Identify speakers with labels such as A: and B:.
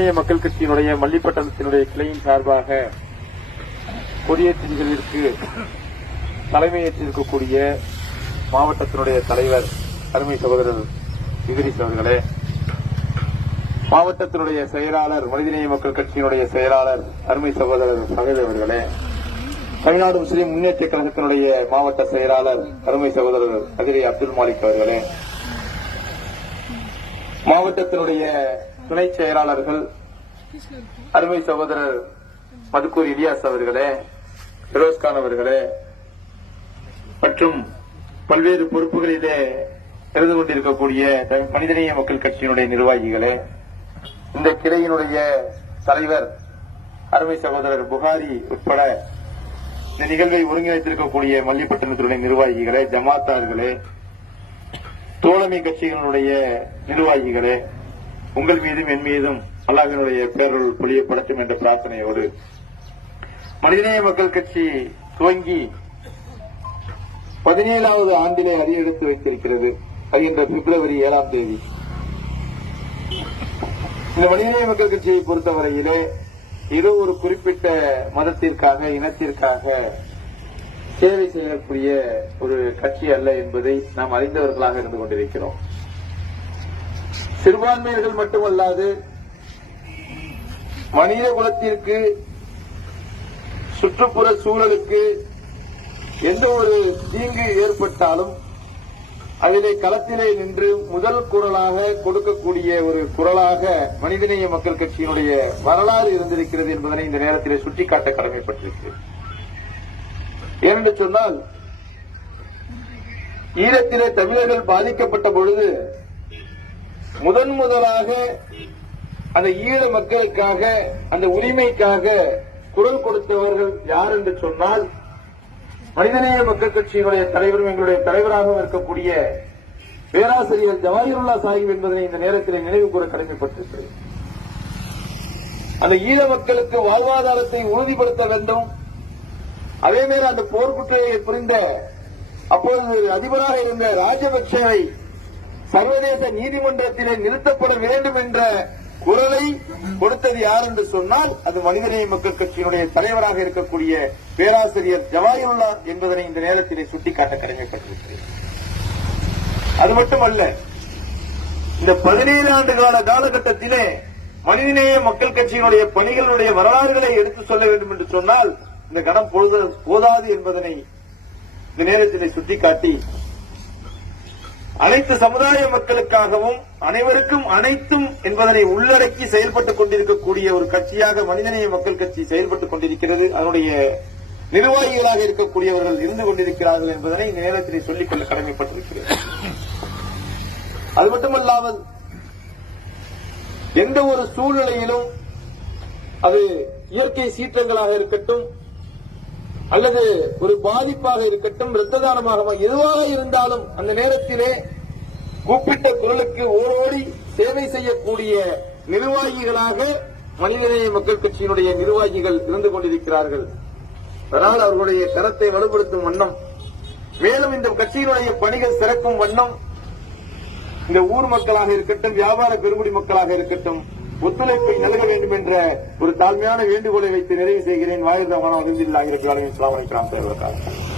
A: இந்திய மக்கள் கட்சியினுடைய மல்லிப்பட்டணத்தினுடைய கிளையின் சார்பாக கொடியேற்று நிகழ்விற்கு தலைமையேற்றிருக்கக்கூடிய மாவட்டத்தினுடைய தலைவர் அருமை சகோதரர் இதிரிஸ் அவர்களே. மாவட்டத்தினுடைய செயலாளர் மனிதநேய மக்கள் கட்சியினுடைய செயலாளர் அருமை சகோதரர் சகோதரர் அவர்களே. தமிழ்நாடு முஸ்லீம் முன்னேற்ற கழகத்தினுடைய மாவட்ட செயலாளர் அருமை சகோதரர் கதிரை அப்துல் மாலிக் அவர்களே. மாவட்டத்தினுடைய துணை செயலாளர்கள் அருமை சகோதரர் மதுக்கூர் இலியாஸ் அவர்களே பிரோஸ்கான் அவர்களே மற்றும் பல்வேறு பொறுப்புகளிலே இருந்து கொண்டிருக்கக்கூடிய மனிதநேய மக்கள் கட்சியினுடைய நிர்வாகிகளே இந்த கிளையினுடைய தலைவர் அருமை சகோதரர் புகாரி உட்பட இந்த நிகழ்வை ஒருங்கிணைத்திருக்கக்கூடிய மல்லிப்பட்டினத்தினுடைய நிர்வாகிகளே ஜமாத்தார்களே தோழமை கட்சிகளுடைய நிர்வாகிகளே உங்கள் மீதும் என் மீதும் அல்லாஹினுடைய பேரல் பொழியப்படட்டும் என்ற பிரார்த்தனையோடு மனிதநேய மக்கள் கட்சி துவங்கி பதினேழாவது ஆண்டிலே அடியெடுத்து வைத்திருக்கிறது வருகின்ற பிப்ரவரி ஏழாம் தேதி. இந்த மனிதநேய மக்கள் கட்சியை பொறுத்தவரையிலே ஏதோ ஒரு குறிப்பிட்ட மதத்திற்காக இனத்திற்காக சேவை செய்யக்கூடிய ஒரு கட்சி அல்ல என்பதை நாம் அறிந்தவர்களாக இருந்து கொண்டிருக்கிறோம். சிறுபான்மையர்கள் மட்டுமல்லாது மனித குலத்திற்கு சுற்றுப்புற சூழலுக்கு எந்த ஒரு தீங்கு ஏற்பட்டாலும் அதிலே களத்திலே நின்று முதல் குரலாக கொடுக்கக்கூடிய ஒரு குரலாக மனிதநேய மக்கள் கட்சியினுடைய வரலாறு இருந்திருக்கிறது என்பதனை இந்த நேரத்திலே சுட்டிக்காட்ட கடமைப்பட்டிருக்கிறது ஏனென்று சொன்னால் ஈழத்திலே தமிழர்கள் பாதிக்கப்பட்ட பொழுது முதன் முதலாக அந்த ஈழ மக்களுக்காக அந்த உரிமைக்காக குரல் கொடுத்தவர்கள் யார் என்று சொன்னால் மனிதநேய மக்கள் கட்சியினுடைய தலைவரும் எங்களுடைய தலைவராகவும் இருக்கக்கூடிய பேராசிரியர் ஜவாஹிருல்லா சாஹிப் என்பதனை இந்த நேரத்தில் நினைவு கூற கடமைப்பட்டிருக்கிறேன். அந்த ஈழ மக்களுக்கு வாழ்வாதாரத்தை உறுதிப்படுத்த வேண்டும். அதே நேரம் அந்த போர்க்குற்றையை புரிந்த அப்பொழுது அதிபராக இருந்த ராஜபக்சேவை சர்வதேச நீதிமன்றத்திலே நிறுத்தப்பட வேண்டும் என்ற குரலை கொடுத்தது யார் என்று சொன்னால் அது மனிதநேய மக்கள் கட்சியினுடைய தலைவராக இருக்கக்கூடிய பேராசிரியர் ஜவாஹிருல்லா என்பதனை இந்த நேரத்திலே சுட்டிக்காட்ட கடமைப்பட்டிருக்கிறேன். அது மட்டுமல்ல இந்த பதினேழு ஆண்டு கால காலகட்டத்திலே மனிதநேய மக்கள் கட்சியினுடைய பணிகளுடைய வரலாறுகளை எடுத்து சொல்ல வேண்டும் என்று சொன்னால் இந்த கணம் பொழுது போதாது என்பதனை இந்த நேரத்திலே சுட்டிக்காட்டி அனைத்து சமுதாய மக்களுக்காகவும் அனைவருக்கும் அனைத்தும் என்பதனை உள்ளடக்கி செயல்பட்டுக் கொண்டிருக்கக்கூடிய ஒரு கட்சியாக மனிதநேய மக்கள் கட்சி செயல்பட்டுக் கொண்டிருக்கிறது. அதனுடைய நிர்வாகிகளாக இருக்கக்கூடியவர்கள் இருந்து கொண்டிருக்கிறார்கள் என்பதனை நேரத்திலே சொல்லிக்கொள்ள கடமைப்பட்டிருக்கிறது அது மட்டுமல்லாமல் எந்த ஒரு சூழ்நிலையிலும் அது இயற்கை சீற்றங்களாக இருக்கட்டும் அல்லது ஒரு பாதிப்பாக இருக்கட்டும் இரத்த தானமாக எதுவாக இருந்தாலும் அந்த நேரத்திலே கூப்பிட்ட குரலுக்கு ஓடோடி சேவை செய்யக்கூடிய நிர்வாகிகளாக மனிதநேய மக்கள் கட்சியினுடைய நிர்வாகிகள் இருந்து கொண்டிருக்கிறார்கள். அதனால் அவர்களுடைய கரத்தை வலுப்படுத்தும் வண்ணம் மேலும் இந்த கட்சியினுடைய பணிகள் சிறக்கும் வண்ணம் இந்த ஊர் மக்களாக இருக்கட்டும் வியாபார பெருமுடி மக்களாக இருக்கட்டும் ஒத்துழைப்பை நல்க வேண்டும் என்ற ஒரு தாழ்மையான வேண்டுகோளை வைத்து நிறைவு செய்கிறேன். வாயுதமான அதிர்ந்தில்லாக இருக்கிறார்கள் இஸ்லாம் அலைக்கலாம்